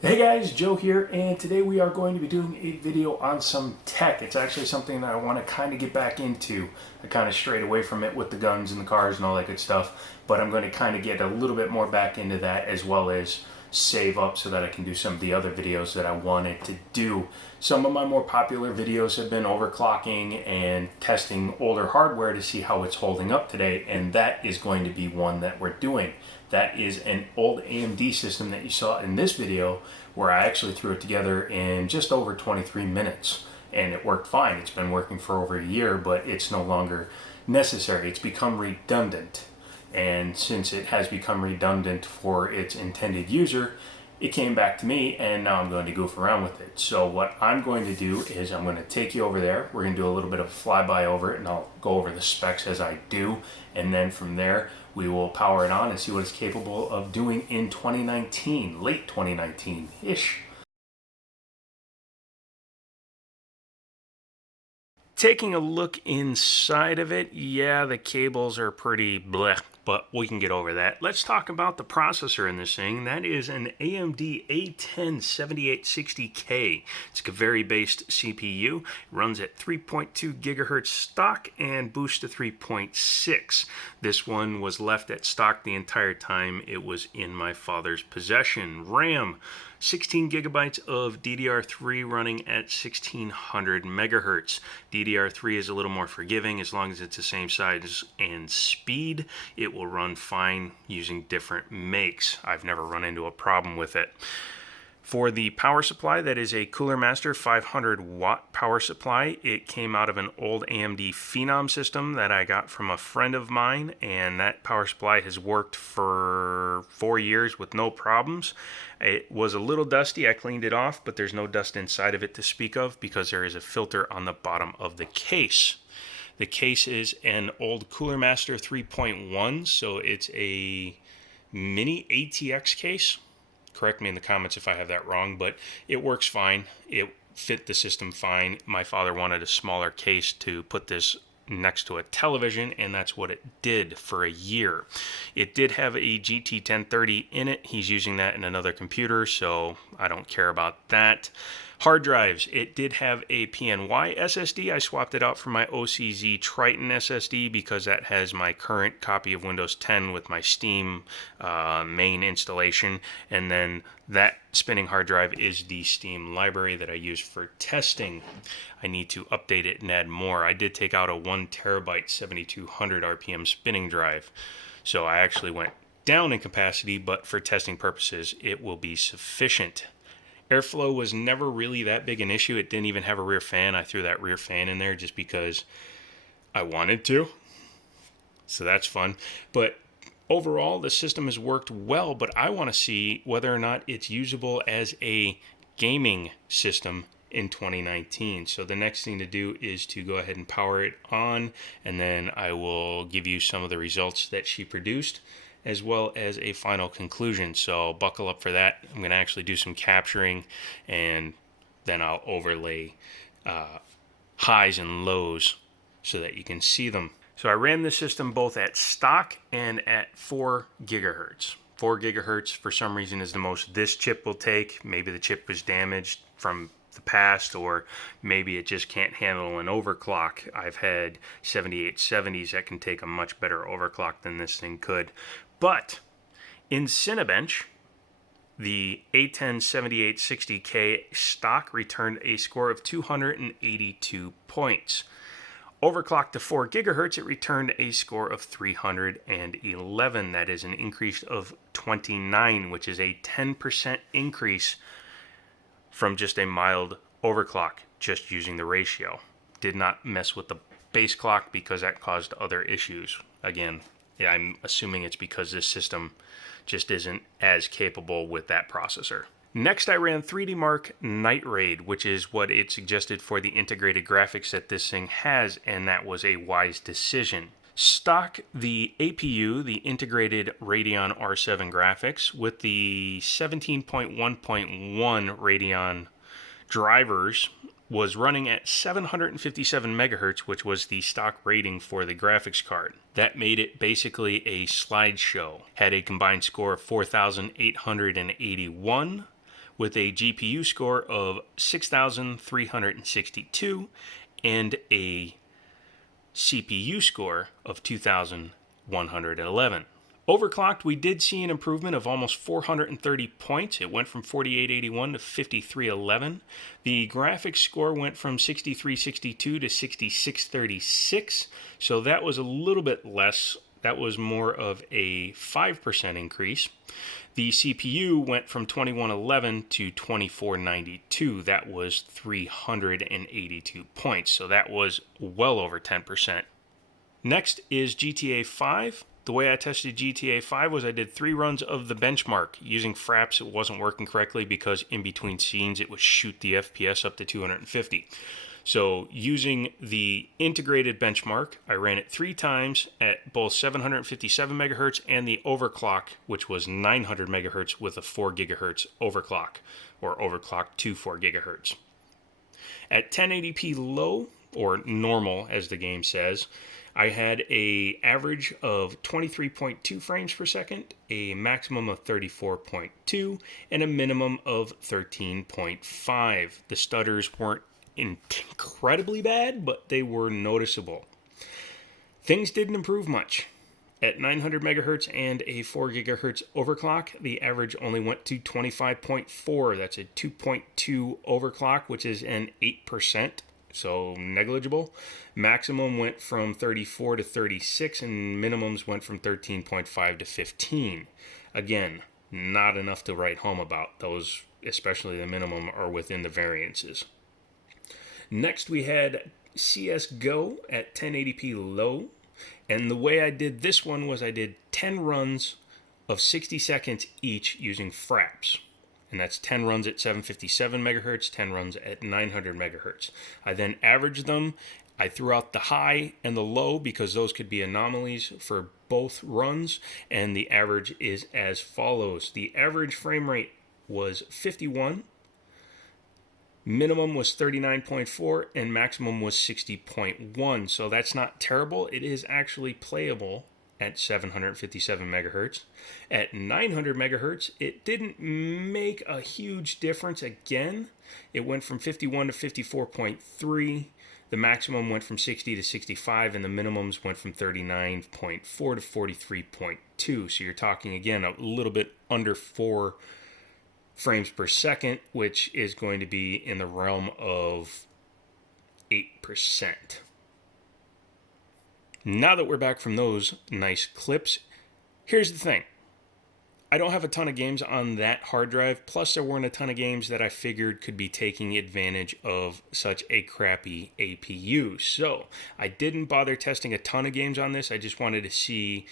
Hey guys, Joe here, and today we are going to be doing a video on some tech. It's actually something that I want to kind of get back into. I kind of strayed away from it with the guns and the cars and all that good stuff, but I'm going to kind of get a little bit more back into that, as well as save up so that I can do some of the other videos that I wanted to do. Some of my more popular videos have been overclocking and testing older hardware to see how it's holding up today, and that is going to be one that we're doing. That is an old AMD system that you saw in this video, where I actually threw it together in just over 23 minutes, and it worked fine. It's been working for over a year, but it's no longer necessary. It's become redundant, and since it has become redundant for its intended user, it came back to me, and now I'm going to goof around with it. So what I'm going to do is I'm going to take you over there. We're going to do a little bit of a flyby over it, and I'll go over the specs as I do, and then from there we will power it on and see what it's capable of doing in 2019, late 2019-ish. Taking a look inside of it, yeah, the cables are pretty bleh, but we can get over that. Let's talk about the processor in this thing. That is an AMD A10-7860k. It's a Kaveri-based CPU. It runs at 3.2 gigahertz stock and boosts to 3.6. This one was left at stock the entire time it was in my father's possession. RAM, 16 gigabytes of DDR3 running at 1600 megahertz. DDR3 is a little more forgiving. As long as it's the same size and speed, it will run fine using different makes. I've never run into a problem with it. For the power supply, that is a Cooler Master 500 watt power supply. It came out of an old AMD Phenom system that I got from a friend of mine, and that power supply has worked for 4 years with no problems. It was a little dusty. I cleaned it off, but there's no dust inside of it to speak of because there is a filter on the bottom of the case. The case is an old Cooler Master 3.1, so it's a mini ATX case. Correct me in the comments if I have that wrong, but it works fine. It fit the system fine. My father wanted a smaller case to put this next to a television, and that's what it did for a year. It did have a GT 1030 in it. He's using that in another computer, so I don't care about that. Hard drives, it did have a PNY SSD. I swapped it out for my OCZ Triton SSD because that has my current copy of Windows 10 with my Steam main installation. And then that spinning hard drive is the Steam library that I use for testing. I need to update it and add more. I did take out a 1 terabyte 7200 RPM spinning drive. So I actually went down in capacity, but for testing purposes, it will be sufficient. Airflow was never really that big an issue. It didn't even have a rear fan. I threw that rear fan in there just because I wanted to. So that's fun. But overall, the system has worked well, but I want to see whether or not it's usable as a gaming system in 2019. So the next thing to do is to go ahead and power it on, and then I will give you some of the results that she produced, as well as a final conclusion. So buckle up for that. I'm going to actually do some capturing, and then I'll overlay highs and lows so that you can see them. So I ran the system both at stock and at 4 gigahertz. 4 gigahertz for some reason is the most this chip will take. Maybe the chip was damaged from the past, or maybe it just can't handle an overclock. I've had 7870s that can take a much better overclock than this thing could. But in Cinebench, the A10-7860k stock returned a score of 282 points. Overclocked to 4 gigahertz, it returned a score of 311. That is an increase of 29, which is a 10% increase from just a mild overclock, just using the ratio. Did not mess with the base clock because that caused other issues. Again, yeah, I'm assuming it's because this system just isn't as capable with that processor. Next, I ran 3D Mark Night Raid, which is what it suggested for the integrated graphics that this thing has, and that was a wise decision. Stock, the APU, the integrated Radeon R7 graphics, with the 17.1.1 Radeon drivers, was running at 757 megahertz, which was the stock rating for the graphics card. That made it basically a slideshow. Had a combined score of 4,881, with a GPU score of 6,362 and a CPU score of 2,111. Overclocked, we did see an improvement of almost 430 points. It went from 4881 to 5311. The graphics score went from 6362 to 6636, so that was a little bit less. That was more of a 5% increase. The CPU went from 2111 to 2492. That was 382 points, so that was well over 10%. Next is GTA 5. The way I tested GTA 5 was I did 3 runs of the benchmark. Using fraps, it wasn't working correctly because in between scenes it would shoot the FPS up to 250. So using the integrated benchmark, I ran it 3 times at both 757 megahertz and the overclock, which was 900 megahertz with a 4 gigahertz overclock, or overclock to 4 gigahertz. At 1080p low, or normal as the game says, I had an average of 23.2 frames per second, a maximum of 34.2, and a minimum of 13.5. The stutters weren't incredibly bad, but they were noticeable. Things didn't improve much. At 900 megahertz and a 4 gigahertz overclock, the average only went to 25.4. That's a 2.2 overclock, which is an 8%. So negligible. Maximum went from 34 to 36, and minimums went from 13.5 to 15. Again, not enough to write home about. Those, especially the minimum, are within the variances. Next, we had CSGO at 1080p low. And the way I did this one was I did 10 runs of 60 seconds each using fraps. And that's 10 runs at 757 megahertz, 10 runs at 900 megahertz. I then averaged them. I threw out the high and the low because those could be anomalies for both runs, and the average is as follows. The average frame rate was 51, minimum was 39.4, and maximum was 60.1. So that's not terrible. It is actually playable at 757 megahertz. At 900 megahertz, it didn't make a huge difference again. It went from 51 to 54.3. The maximum went from 60 to 65, and the minimums went from 39.4 to 43.2. So you're talking, again, a little bit under 4 frames per second, which is going to be in the realm of 8%. Now that we're back from those nice clips, here's the thing. I don't have a ton of games on that hard drive, plus there weren't a ton of games that I figured could be taking advantage of such a crappy APU. So I didn't bother testing a ton of games on this. I just wanted to see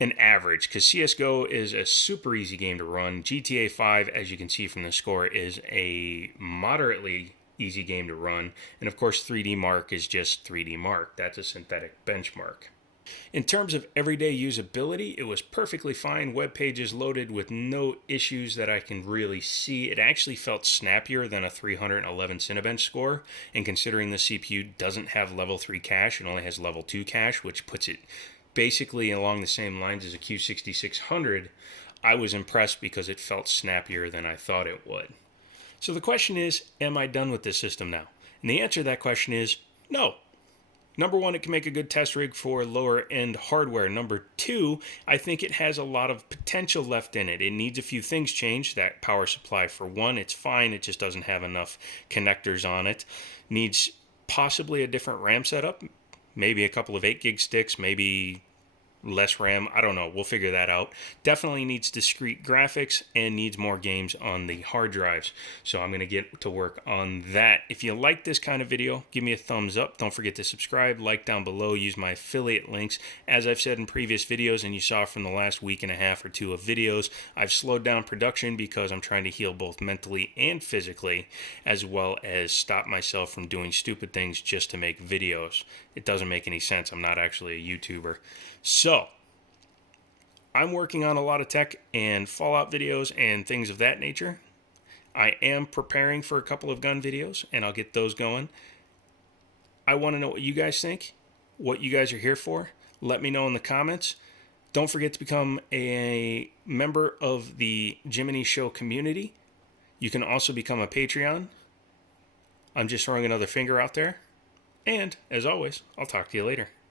an average, because CSGO is a super easy game to run. GTA 5, as you can see from the score, is a moderately easy game to run. And of course, 3D Mark is just 3D Mark. That's a synthetic benchmark. In terms of everyday usability, it was perfectly fine. Web pages loaded with no issues that I can really see. It actually felt snappier than a 311 Cinebench score. And considering the CPU doesn't have level 3 cache, it only has level 2 cache, which puts it basically along the same lines as a Q6600, I was impressed because it felt snappier than I thought it would. So the question is, am I done with this system now? And the answer to that question is no. Number one, it can make a good test rig for lower end hardware. Number two, I think it has a lot of potential left in it. It needs a few things changed. That power supply, for one, it's fine. It just doesn't have enough connectors on it. Needs possibly a different RAM setup. Maybe a couple of 8 gig sticks, maybe less RAM. I don't know. We'll figure that out. Definitely needs discrete graphics and needs more games on the hard drives. So I'm going to get to work on that. If you like this kind of video, give me a thumbs up. Don't forget to subscribe, like down below, use my affiliate links. As I've said in previous videos, and you saw from the last week and a half or two of videos, I've slowed down production because I'm trying to heal both mentally and physically, as well as stop myself from doing stupid things just to make videos. It doesn't make any sense. I'm not actually a YouTuber. So, I'm working on a lot of tech and Fallout videos and things of that nature. I am preparing for a couple of gun videos, and I'll get those going. I want to know what you guys think, what you guys are here for. Let me know in the comments. Don't forget to become a member of the Jiminy Show community. You can also become a Patreon. I'm just throwing another finger out there. And, as always, I'll talk to you later.